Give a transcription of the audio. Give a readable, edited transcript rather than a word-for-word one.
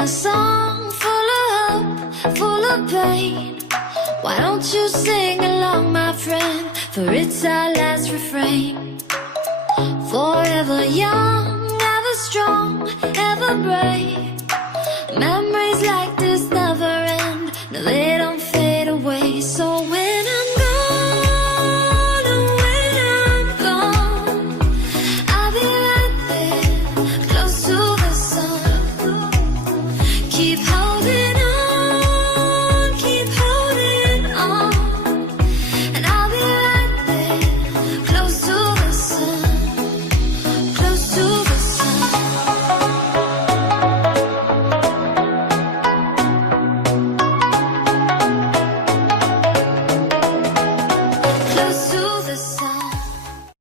a song full of hope, full of pain. Why don't you sing along, my friend, for it's our last refrain. Forever young, ever strong, ever brave.